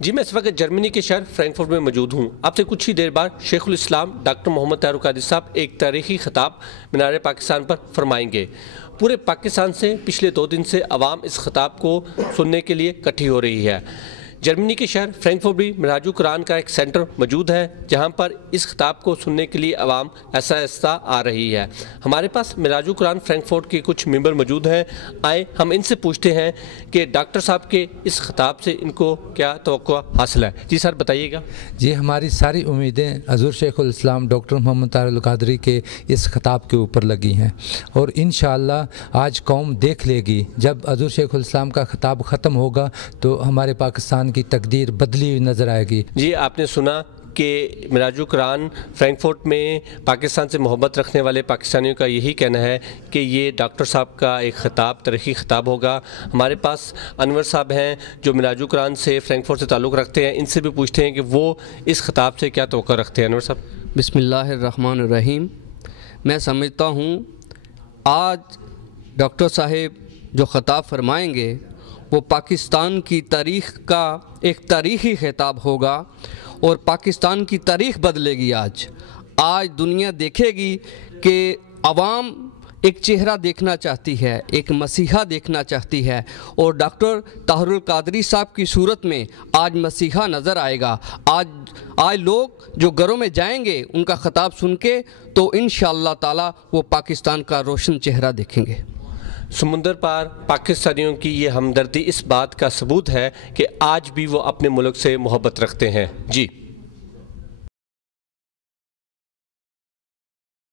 جی میں اس وقت جرمنی کے شہر فرینکفرٹ میں موجود ہوں۔ اب سے کچھ ہی دیر بعد شیخ الاسلام ڈاکٹر محمد طاہر القادری صاحب ایک تاریخی خطاب مینار پاکستان پر فرمائیں گے۔ پورے پاکستان سے پچھلے 2 دن سے عوام اس خطاب کو سننے کے لیے اکٹھی ہو رہی ہے۔ جرمنی کے شہر فرینکفرٹ بھی معراج قرآن کا ایک سینٹر موجود ہے جہاں پر اس خطاب کو سننے کے لیے عوام ایسا ایسا آ رہی ہے۔ ہمارے پاس معراج قرآن فرینکفرٹ کے کچھ ممبر موجود ہیں، آئے ہم ان سے پوچھتے ہیں کہ ڈاکٹر صاحب کے اس خطاب سے ان کو کیا توقع حاصل ہے۔ جی سر بتائیے گا۔ جی ہماری ساری امیدیں حضور شیخ الاسلام ڈاکٹر محمد طاہر القادری کے اس خطاب کے اوپر لگی ہیں، اور انشاءاللہ آج قوم دیکھ لے گی جب حضور شیخ الاسلام کا خطاب ختم ہوگا تو ہمارے پاکستان کی تقدیر بدلی ہوئی نظر آئے گی۔ جی آپ نے سنا کہ معراج قرآن فرینکفرٹ میں پاکستان سے محبت رکھنے والے پاکستانیوں کا یہی کہنا ہے کہ یہ ڈاکٹر صاحب کا ایک خطاب تاریخی خطاب ہوگا۔ ہمارے پاس انور صاحب ہیں جو معراج قرآن سے فرینکفرٹ سے تعلق رکھتے ہیں، ان سے بھی پوچھتے ہیں کہ وہ اس خطاب سے کیا توقع رکھتے ہیں۔ انور صاحب بسم اللہ الرحمن الرحیم۔ میں سمجھتا ہوں آج ڈاکٹر صاحب جو خطاب فرمائیں گے وہ پاکستان کی تاریخ کا ایک تاریخی خطاب ہوگا، اور پاکستان کی تاریخ بدلے گی۔ آج دنیا دیکھے گی کہ عوام ایک چہرہ دیکھنا چاہتی ہے، ایک مسیحا دیکھنا چاہتی ہے، اور ڈاکٹر طاہر القادری صاحب کی صورت میں آج مسیحا نظر آئے گا۔ آج لوگ جو گھروں میں جائیں گے ان کا خطاب سن کے تو انشاءاللہ تعالی وہ پاکستان کا روشن چہرہ دیکھیں گے۔ سمندر پار پاکستانیوں کی یہ ہمدردی اس بات کا ثبوت ہے کہ آج بھی وہ اپنے ملک سے محبت رکھتے ہیں۔ جی